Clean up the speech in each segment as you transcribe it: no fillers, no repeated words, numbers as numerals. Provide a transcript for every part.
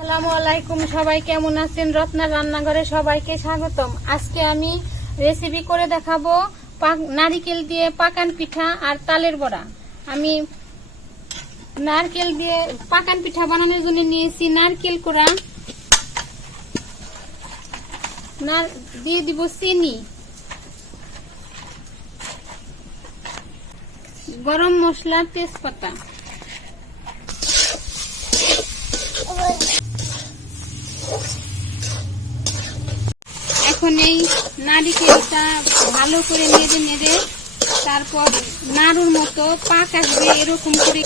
আসসালামু আলাইকুম, সবাই কেমন আছেন? রত্নার রান্নাঘরে সবাইকে স্বাগতম। আজকে আমি রেসিপি করে দেখাবো নারিকেল দিয়ে পাকান পিঠা আর তালের বড়া। আমি নারকেল দিয়ে পাকান পিঠা বানানোর জন্য নিয়েছি নারকেল কোড়া, দিয়ে দিব চিনি, গরম মশলা, তেজপাতা। এখন এই নারিকেলটা ভালো করে নেড়ে নেড়ে তারপর নাড়ুর মতো পাক আসবে এরকম করে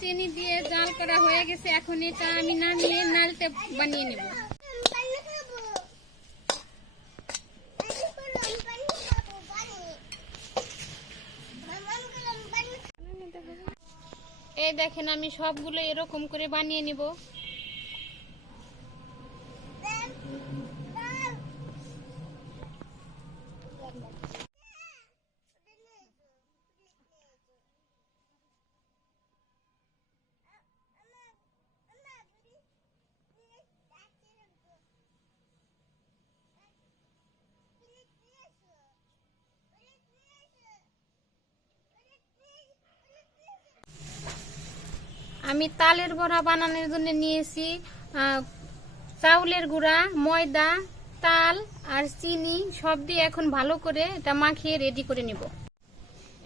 চিনি দিয়ে জাল করা হয়ে গেছে। এখন এটা আমি নামিয়ে নাড়তে বানিয়ে নেব। এই দেখেন, আমি সবগুলো এরকম করে বানিয়ে নিব। আমি তালের বড়া বানানোর জন্য নিয়েছি চাউলের গুঁড়া, ময়দা, তাল আর চিনি সব দিয়ে এখন ভালো করে এটা মাখিয়ে রেডি করে নিব।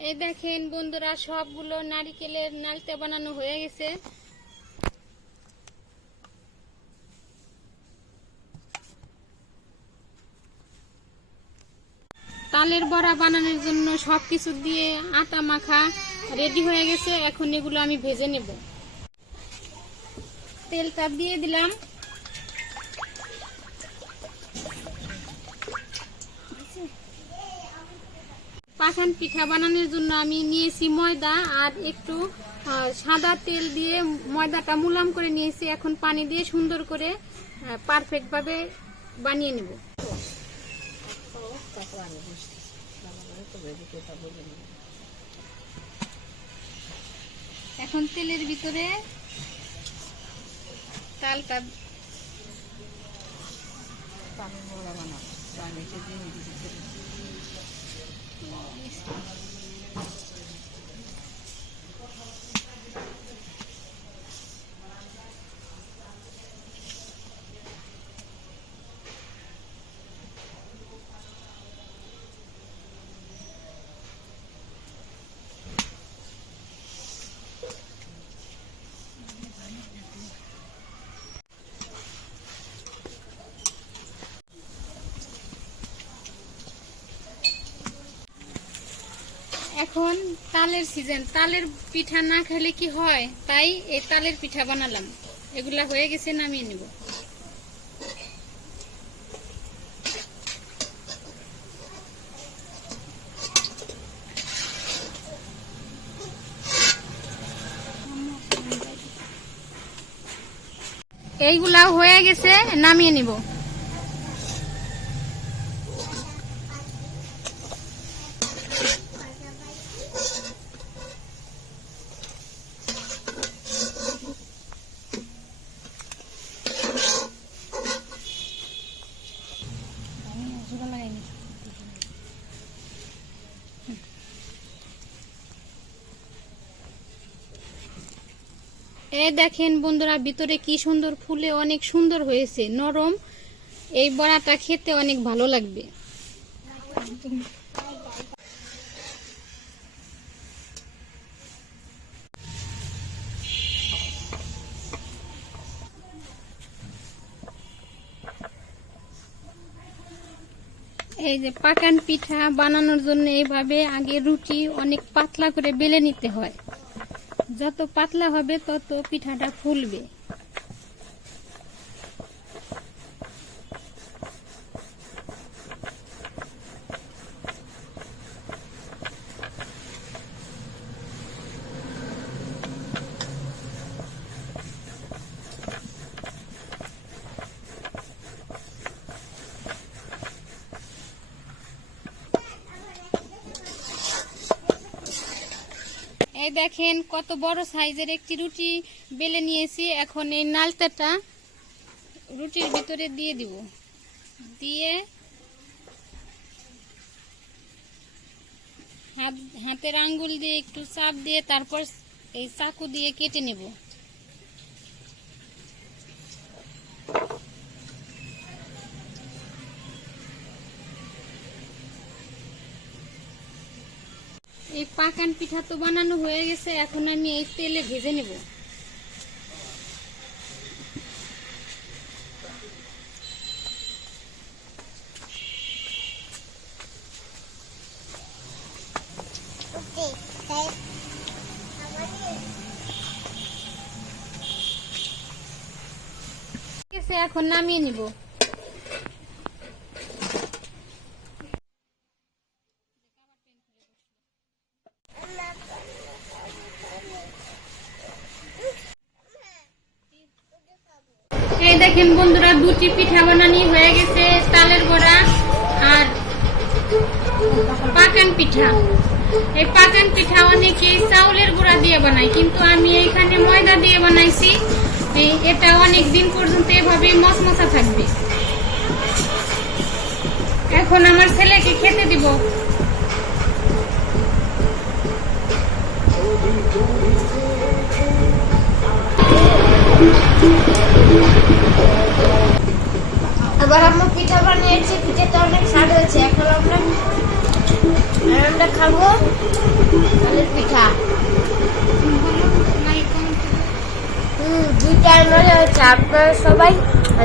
এই দেখেন বন্ধুরা, সবগুলো নারিকেলের নাড়তে বানানো হয়ে গেছে। তালের বড়া বানানোর জন্য সবকিছু দিয়ে আটা মাখা রেডি হয়ে গেছে। এখন এগুলো আমি ভেজে নেব। তেলটা দিয়ে দিলাম। পাখান পিঠা বানানোর জন্য আমি নিয়েছি ময়দা আর একটু সাদা তেল দিয়ে ময়দাটা মুলাম করে নিয়েছি। এখন পানি দিয়ে সুন্দর করে পারফেক্ট ভাবে বানিয়ে নেব। এখন তেলের ভিতরে তালটা এখন তালের সিজন, তালের পিঠা না খেলে কি হয়, তাই এই তালের পিঠা বানালাম। এগুলা হয়ে গেছে, নামিয়ে নিব। এইগুলা হয়ে গেছে, নামিয়ে নিব। এই দেখেন বন্ধুরা, ভিতরে কি সুন্দর ফুলে অনেক সুন্দর হয়েছে, নরম। এই বড়াটা খেতে অনেক ভালো লাগবে। এই যে পাকান পিঠা বানানোর জন্য এইভাবে আগে রুটি অনেক পাতলা করে বেলে নিতে হয়। যত পাতলা হবে তত পিঠাটা ফুলবে। এই দেখেন কত বড় সাইজের একটি রুটি বেলে নিয়েছি। এখন এই নালতাটা রুটির ভিতরে দিয়ে দিব, দিয়ে হাতের আঙ্গুল দিয়ে একটু চাপ দিয়ে তারপর এই চাকু দিয়ে কেটে নেব। এই পাকান পিঠা তো বানানো হয়ে গেছে, এখন আমি এই তেলে ভেজে নেব। এখন নামিয়ে নিব। এই দেখেন বন্ধুরা, দুটি পিঠা বানানি হয়ে গেছে, তালের বড়া আর পাকান পিঠা। এই পাকান পিঠা অনেকে চাউলের গুঁড়া দিয়ে বানায়, কিন্তু আমি এখানে ময়দা দিয়ে বানাইছি। এটা অনেক দিন পর্যন্ত এভাবে মচমচা থাকবে। এখন আমার ছেলেকে খেতে দিব। আবার আমরা পিঠা বানিয়েছি, পিঠাটা অনেক স্বাদ হয়েছে। এখন আমরা খাবো তালের পিঠা। দুইটা মজা হয়েছে। আপনারা সবাই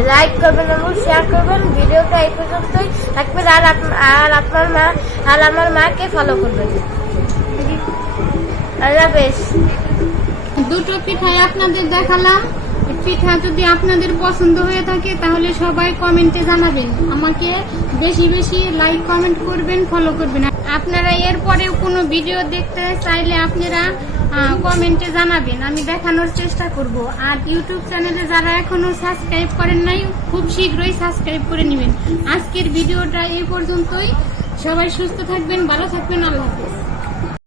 লাইক করবেন এবং শেয়ার করবেন। ভিডিওটা এই পর্যন্তই থাকবে। আর আপনার মা আর আমার মাকে ফলো করবেন। আল্লাহ হাফেজ। দুটো পিঠাই আপনাদের দেখালাম। পিঠা যদি আপনাদের পছন্দ হয়ে থাকে তাহলে সবাই কমেন্টে জানাবেন। আমাকে বেশি বেশি লাইক কমেন্ট করবেন, ফলো করবেন। আপনারা এরপরেও কোনো ভিডিও দেখতে চাইলে আপনারা কমেন্টে জানাবেন, আমি দেখানোর চেষ্টা করব। আর ইউটিউব চ্যানেলে যারা এখনো সাবস্ক্রাইব করেন নাই, খুব শীঘ্রই সাবস্ক্রাইব করে নেবেন। আজকের ভিডিওটা এই পর্যন্তই। সবাই সুস্থ থাকবেন, ভালো থাকবেন। আল্লাহ হাফেজ।